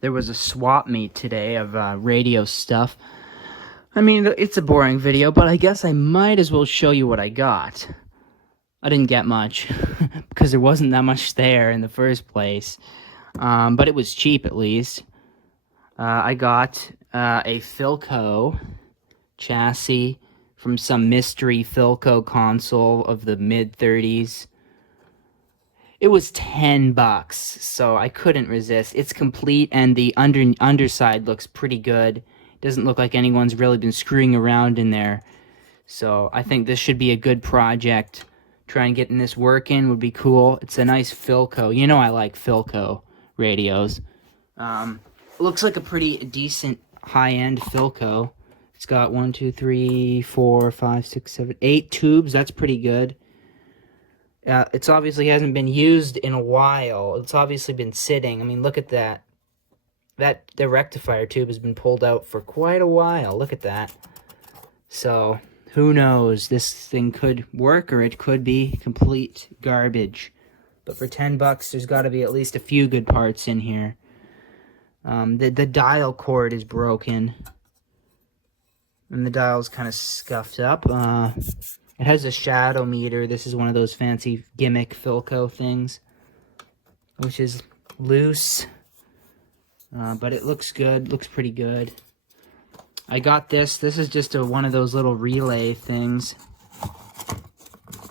There was a swap meet today of radio stuff. I mean, it's a boring video, but I guess I might as well show you what I got. I didn't get much, because there wasn't that much there in the first place. But it was cheap, at least. I got a Philco chassis from some mystery Philco console of the mid-30s. It was $10, so I couldn't resist. It's complete, and the underside looks pretty good. Doesn't look like anyone's really been screwing around in there. So I think this should be a good project. Try and getting this working would be cool. It's a nice Philco. You know I like Philco radios. Looks like a pretty decent high-end Philco. It's got 1, 2, 3, 4, 5, 6, 7, 8 tubes. That's pretty good. It's obviously hasn't been used in a while. It's obviously been sitting. I mean, look at that. The rectifier tube has been pulled out for quite a while. Look at that. So, who knows? This thing could work, or it could be complete garbage. But for $10, there's got to be at least a few good parts in here. The dial cord is broken. And the dial's kind of scuffed up. It has a shadow meter. This is one of those fancy gimmick Philco things, which is loose. But it looks good. Looks pretty good. I got this. This is just one of those little relay things.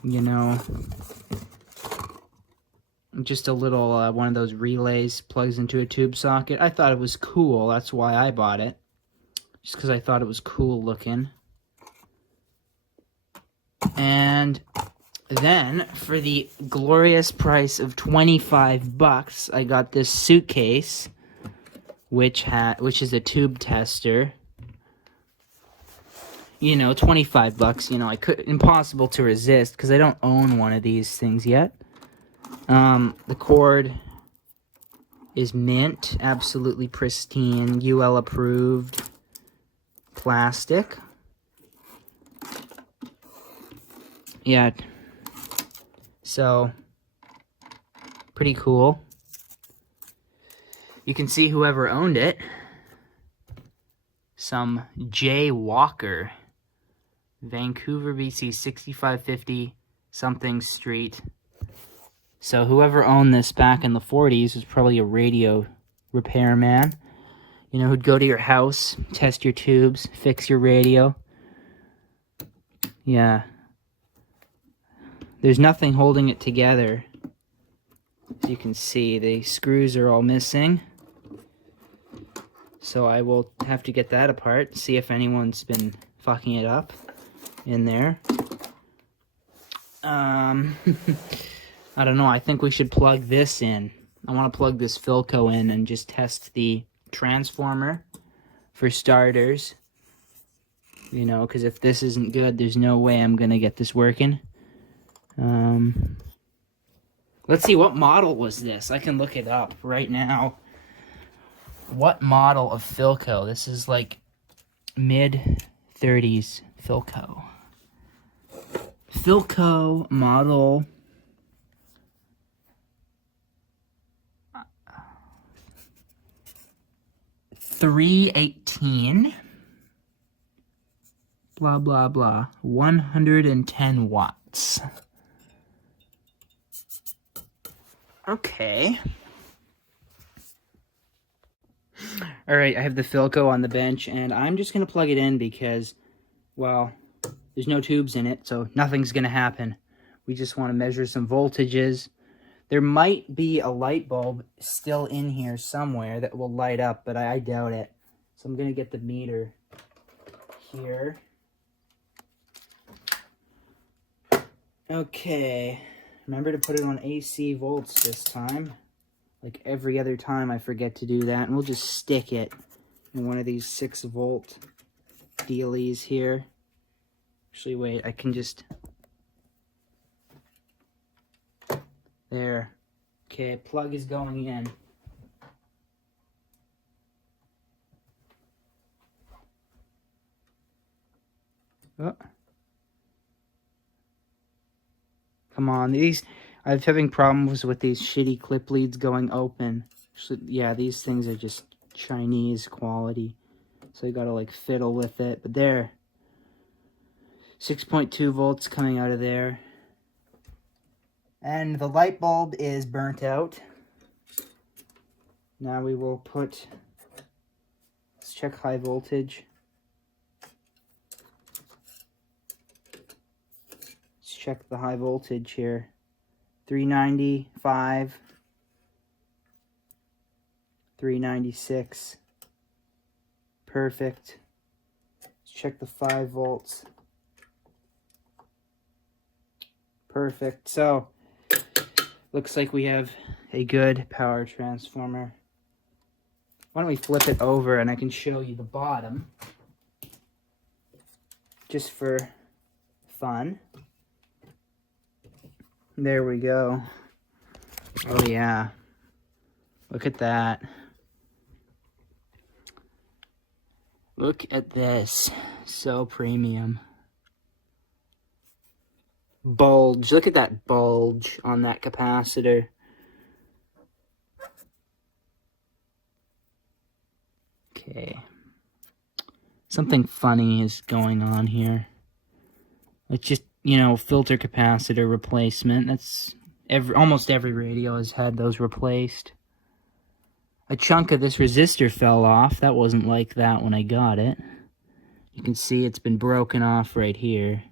You know. Just a little one of those relays plugs into a tube socket. I thought it was cool. That's why I bought it. Just because I thought it was cool looking. And then, for the glorious price of $25, I got this suitcase, which is a tube tester. You know, $25. You know, impossible to resist because I don't own one of these things yet. The cord is mint, absolutely pristine, UL approved plastic. Yeah, so pretty cool. You can see whoever owned it. Some J. Walker, Vancouver, BC, 6550 something street. So whoever owned this back in the 40s was probably a radio repairman. You know, who'd go to your house, test your tubes, fix your radio. Yeah. There's nothing holding it together. As you can see, the screws are all missing. So I will have to get that apart, see if anyone's been fucking it up in there. I don't know, I think we should plug this in. I want to plug this Philco in and just test the transformer for starters. You know, because if this isn't good, there's no way I'm going to get this working. Let's see, what model was this? I can look it up right now. What model of Philco? This is like mid-30s Philco. Philco model 318. Blah, blah, blah. 110 watts. Okay. Alright, I have the Philco on the bench, and I'm just going to plug it in because, well, there's no tubes in it, so nothing's going to happen. We just want to measure some voltages. There might be a light bulb still in here somewhere that will light up, but I doubt it. So I'm going to get the meter here. Okay. Remember to put it on AC volts this time. Like every other time I forget to do that. And we'll just stick it in one of these 6-volt dealies here. Actually, wait, I can just... There. Okay, plug is going in. Oh. Come on, I'm having problems with these shitty clip leads going open. So, yeah, these things are just Chinese quality. So you gotta like fiddle with it. But there, 6.2 volts coming out of there. And the light bulb is burnt out. Now we will put, let's check high voltage. Let's check the high voltage here. 395, 396. Perfect. Let's check the 5 volts. Perfect. So, looks like we have a good power transformer. Why don't we flip it over and I can show you the bottom. Just for fun. There we go. Oh yeah. Look at that. Look at this. So premium. Bulge. Look at that bulge on that capacitor. Okay. Something funny is going on here. It's just, you know, filter capacitor replacement. That's almost every radio has had those replaced. A chunk of this resistor fell off. That wasn't like that when I got it. You can see it's been broken off right here.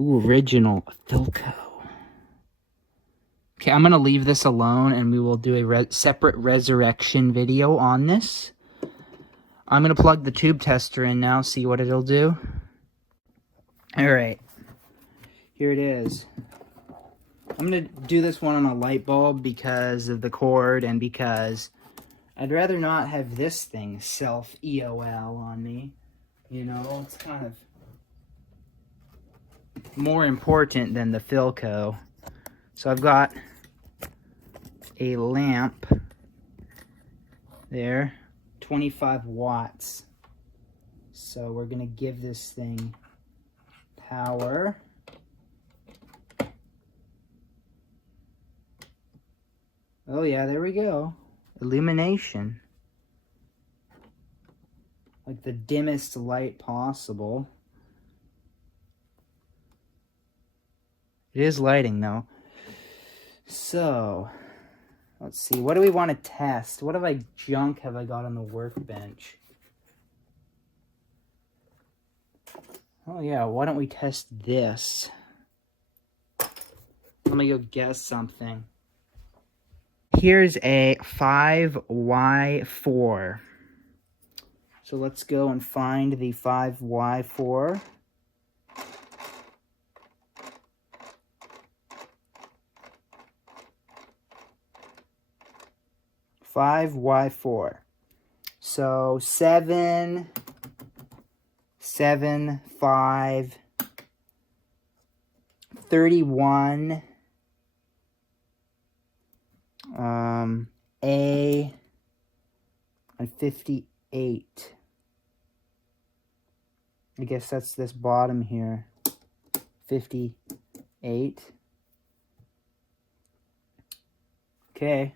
Ooh, original Philco. Okay, I'm going to leave this alone and we will do a separate resurrection video on this. I'm going to plug the tube tester in now, see what it'll do. Alright, here it is. I'm going to do this one on a light bulb because of the cord and because I'd rather not have this thing self-EOL on me. You know, it's kind of more important than the Philco. So I've got a lamp there, 25 watts. So we're gonna give this thing power. Oh yeah, there we go. Illumination. Like the dimmest light possible. It is lighting though. So, let's see. What do we want to test? What junk have I got on the workbench? Oh yeah, why don't we test this? Let me go guess something. Here's a 5Y4. So let's go and find the 5Y4. 5Y4. So 7, 7, 5, 31, A, and 58. I guess that's this bottom here. 58. Okay.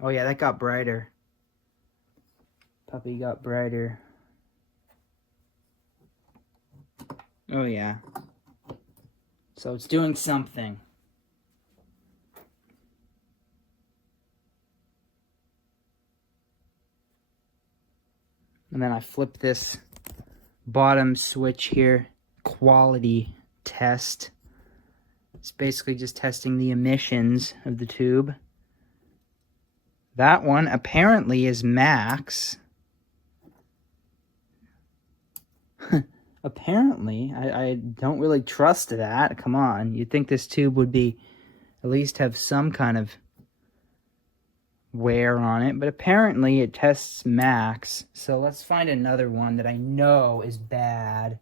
Oh yeah, that got brighter. Puppy got brighter. Oh yeah. So it's doing something. And then I flip this bottom switch here. Quality test. It's basically just testing the emissions of the tube. That one apparently is max. Apparently, I don't really trust that. Come on, you'd think this tube would be at least have some kind of wear on it, but apparently it tests max. So let's find another one that I know is bad.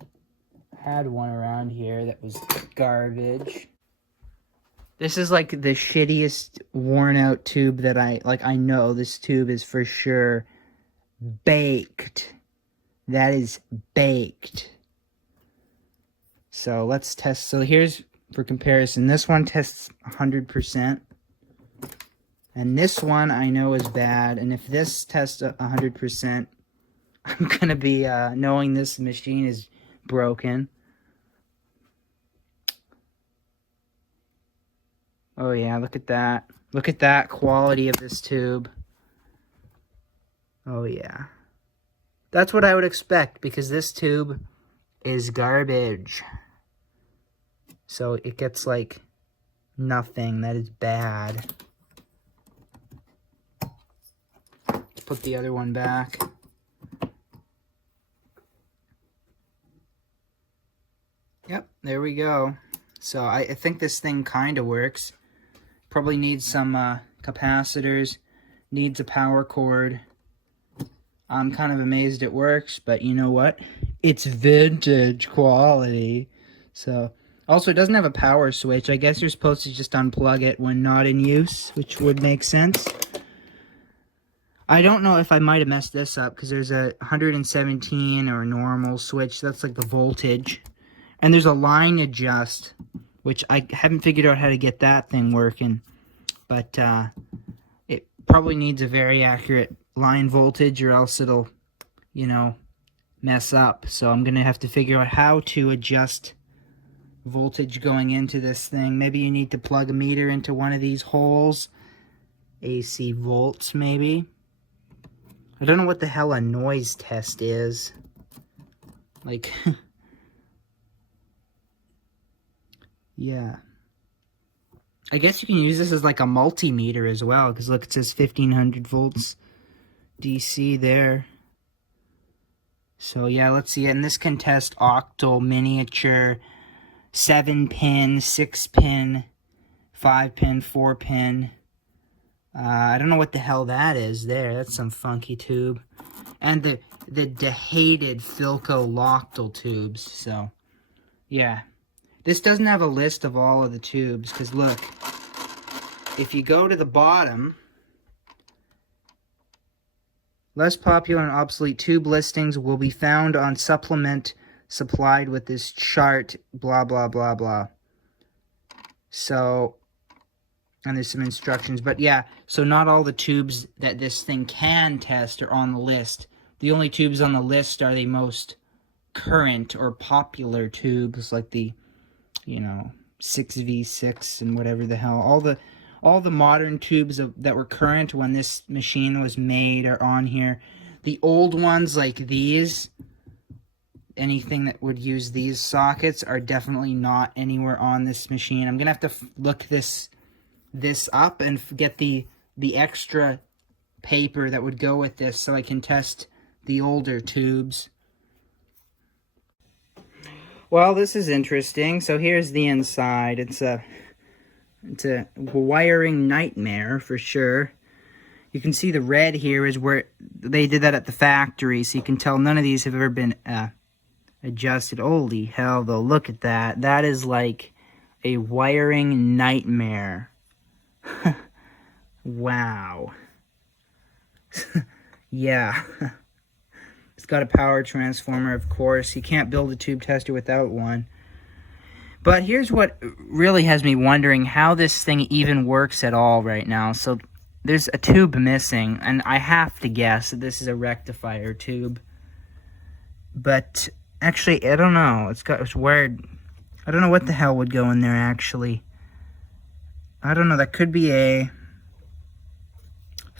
I had one around here that was garbage. This is like the shittiest worn out tube that I know this tube is for sure baked. That is baked. So let's test. So here's for comparison. This one tests 100%. And this one I know is bad. And if this tests 100%, I'm going to be knowing this machine is broken. Oh yeah, look at that. Look at that quality of this tube. Oh yeah. That's what I would expect, because this tube is garbage. So it gets like nothing. That is bad. Let's put the other one back. Yep, there we go. So I think this thing kind of works. Probably needs some capacitors, needs a power cord. I'm kind of amazed it works, but you know what? It's vintage quality. So, also it doesn't have a power switch. I guess you're supposed to just unplug it when not in use, which would make sense. I don't know if I might have messed this up, because there's a 117 or a normal switch. That's like the voltage. And there's a line adjust, which I haven't figured out how to get that thing working. But it probably needs a very accurate line voltage, or else it'll, you know, mess up. So I'm going to have to figure out how to adjust voltage going into this thing. Maybe you need to plug a meter into one of these holes. AC volts, maybe. I don't know what the hell a noise test is. Like... yeah. I guess you can use this as like a multimeter as well, because look, it says 1500 volts DC there. So yeah, let's see. And this can test octal, miniature, 7-pin, 6-pin, 5-pin, 4-pin. I don't know what the hell that is there. That's some funky tube. And the hated Philco Loctal tubes. So, yeah. This doesn't have a list of all of the tubes, because look, if you go to the bottom, less popular and obsolete tube listings will be found on supplement supplied with this chart, blah, blah, blah, blah. So, and there's some instructions, but yeah, so not all the tubes that this thing can test are on the list. The only tubes on the list are the most current or popular tubes, like the, you know, 6v6 and whatever the hell. All the modern tubes that were current when this machine was made are on here. The old ones, like these, anything that would use these sockets, are definitely not anywhere on this machine. I'm gonna have to look this up and get the extra paper that would go with this, so I can test the older tubes. Well, this is interesting. So here's the inside. It's a wiring nightmare for sure. You can see the red here is where they did that at the factory, so you can tell none of these have ever been adjusted. Holy hell, though, look at that. That is like a wiring nightmare. Wow. Yeah. It's got a power transformer, of course. You can't build a tube tester without one. But here's what really has me wondering how this thing even works at all right now. So there's a tube missing, and I have to guess that this is a rectifier tube. But actually, I don't know. It's weird. I don't know what the hell would go in there, actually. I don't know. That could be a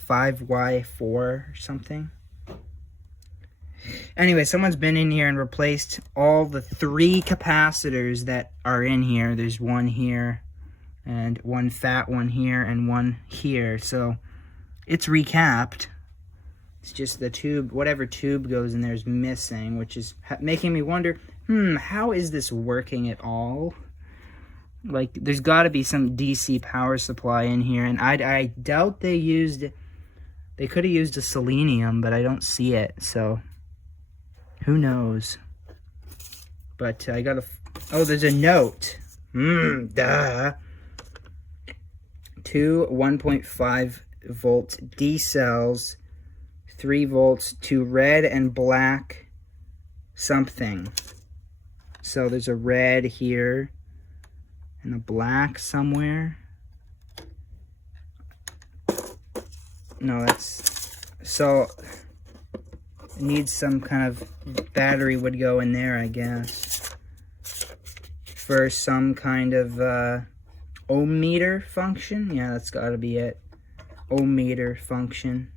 5Y4 or something. Anyway, someone's been in here and replaced all the 3 capacitors that are in here. There's one here, and one fat one here, and one here. So it's recapped. It's just the tube, whatever tube goes in there is missing, which is making me wonder, how is this working at all? Like, there's got to be some DC power supply in here, and I doubt they could have used a selenium, but I don't see it, so who knows? But I got oh, there's a note. Duh. 2 1.5 volt D cells, 3 volts to red and black something. So there's a red here and a black somewhere. No, that's... So it needs some kind of battery would go in there, I guess, for some kind of ohm meter function. Yeah, that's got to be it. Ohm meter function.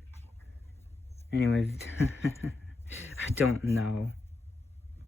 Anyway, I don't know.